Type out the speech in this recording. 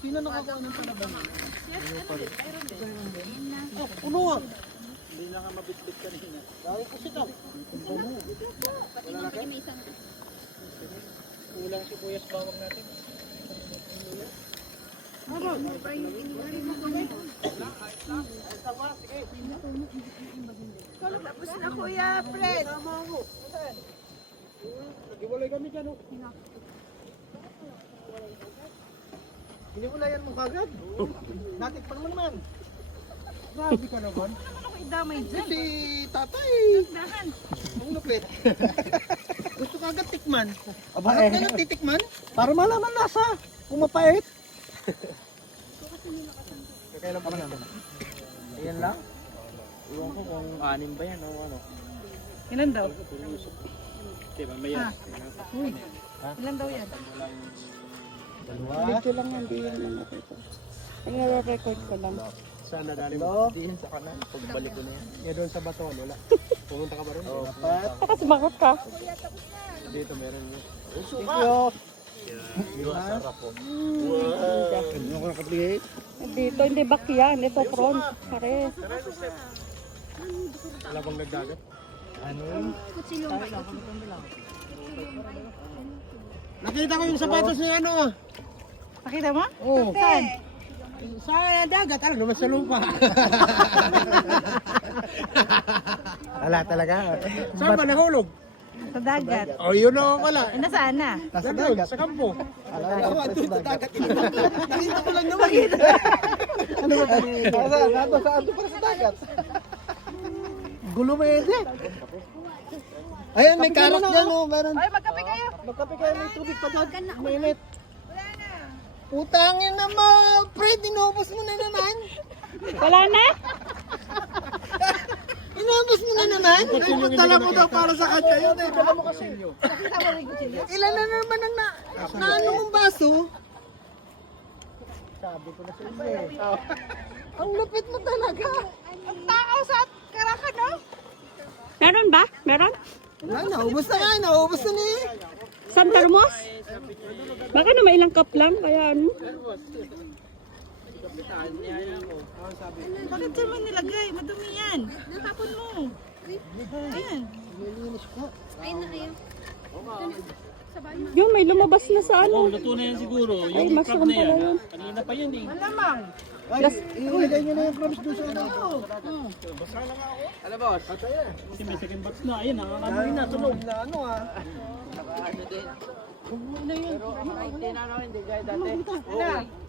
Sino nakakuha ng palaban? Oh, puno ah. Hindi lang nga mabitbit kanina. Dahil kasi ito. Kulang si Kuyas bawang natin. Tapos na Kuya Fred. Nag-iwalay kami dyan. Hiniwalayan mo kagad? Natikpan mo naman. Grabe ka naman. Ano ako idamay dyan? Si tatay. Dahan. Ang lupit. Gusto kagad tikman. Aba Bakit ka nang titikman? para malaman nasa. Kung mapait. Kailan pa naman? Ayan lang. Iwan ko kung anim ba yan o ano. Ilan daw? Okay, mamaya. Ilan daw yan? Dalawa. Video lang yan, di yan ano ito. Ang nare-record ko lang. Saan nadali Hello? mo? Diin sa kanan. Pagbalik ko na yan. Yeah, doon sa bato, wala. Pumunta ka ba rin? Oo. Dapat. Baka sumagot ka. Dito meron mo. Thank you. Sarap po. Ano ko nakapagligay? Dito, hindi back yan. Ito front. Pare. Wala bang nagdagat? Ano? Nakita ko yung sapatos ni ano ah. Pakita mo? Oo. Saan? Sa dagat, alam naman sa lupa. Wala talaga. Saan ba nahulog? Sa dagat. Oh, yun na pala. Nasaan na? Nasa Nandun, dagat. sa kampo. Ako, doon sa dagat. Nakita ko lang naman. Ano ba kanina? Saan para sa dagat? Gulo mo yun eh. Ayan, may karak dyan oh. Meron. Ay, magkape kayo. Magkape kayo, may tubig pa dyan. Mainit. Wala na. Putangin na mo, Fred, inubos mo na naman. Wala na? Inubos mo na naman. Dala ko daw para sa kanya yun eh. Dala mo kasi. Pakita mo rin kutsilyo. Ilan na naman ang naano mong baso? Sabi ko na sa inyo eh. Ang lupit mo talaga. Ang tao sa Karakan, no? Meron ba? Meron? Wala, naubos na nga, naubos na ni. San Termos? Baka na may ilang cup lang, kaya ano? Bakit dyan mo nilagay? Madumi yan. Natapon mo. Ayan. Yun, may lumabas na sa ano. Luto na yan siguro. Ay, mushroom pala yun. Kanina pa yan eh. Malamang. Ay, ilagay nyo na yung crumbs doon sa ano. Alam boss? Kasi may second batch na. Ayun, nakakanoy na. Tunog. Na ano ah. Pero hindi na hindi gaya dati. Ano?